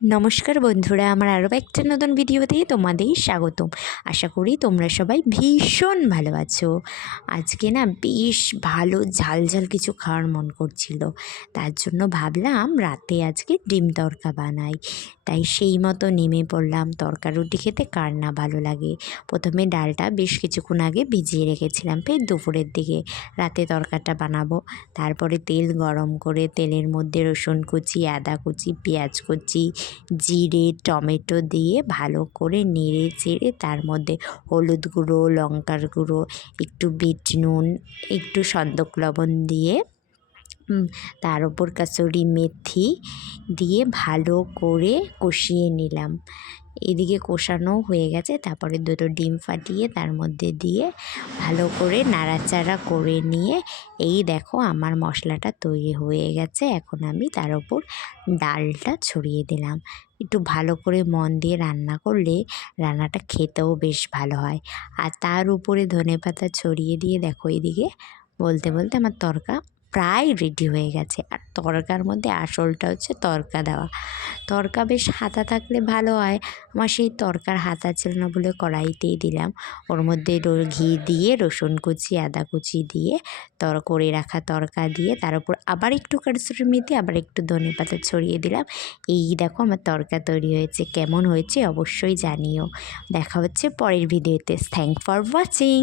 নমস্কার বন্ধুরা, আমার আরও একটা নতুন ভিডিওতে তোমাদের স্বাগতম। আশা করি তোমরা সবাই ভীষণ ভালো আছো। আজকে না বেশ ভালো ঝাল ঝাল কিছু খাওয়ার মন করছিল, তার জন্য ভাবলাম রাতে আজকে ডিম তড়কা বানাই। তাই সেই মতো নেমে পড়লাম। তড়কা রুটি খেতে কার না ভালো লাগে। প্রথমে ডালটা বেশ কিছুক্ষণ আগে ভিজিয়ে রেখেছিলাম, ফের দুপুরের দিকে রাতে তড়কাটা বানাবো। তারপরে তেল গরম করে তেলের মধ্যে রসুন কুচি, আদা কুচি, পেঁয়াজ কুচি, জিরে, টমেটো দিয়ে ভালো করে নেড়ে চেড়ে তার মধ্যে হলুদ গুঁড়ো, লঙ্কার গুঁড়ো, একটু বিট নুন, একটু সন্দক লবণ দিয়ে তার ওপর কাসুরি মেথি দিয়ে ভালো করে কষিয়ে নিলাম। এদিকে কষানো হয়ে গেছে, তারপরে দুটো ডিম ফাটিয়ে তার মধ্যে দিয়ে ভালো করে নাড়াচাড়া করে নিয়ে এই দেখো আমার মশলাটা তৈরি হয়ে গেছে। এখন আমি তার ওপর ডালটা ছড়িয়ে দিলাম। একটু ভালো করে মন দিয়ে রান্না করলে রান্নাটা খেতেও বেশ ভালো হয়। আর তার উপরে ধনেপাতা ছড়িয়ে দিয়ে দেখো এদিকে বলতে বলতে আমার তড়কা প্রায় রেডি হয়ে গেছে। আর তড়কার মধ্যে আসলটা হচ্ছে তড়কা দেওয়া। তড়কা বেশ হাতা থাকলে ভালো হয়। আমার সেই তড়কার হাতা ছিল না বলে কড়াইতেই দিলাম। ওর মধ্যে ঘি দিয়ে, রসুন কুচি, আদা কুচি দিয়ে করে রাখা তড়কা দিয়ে তার উপর আবার একটু কাসুরি মেথি, আবার একটু ধনেপাতা ছড়িয়ে দিলাম। এই দেখো আমার তড়কা তৈরি হয়েছে। কেমন হয়েছে অবশ্যই জানিও। দেখা হচ্ছে পরের ভিডিওতে। Thank for watching.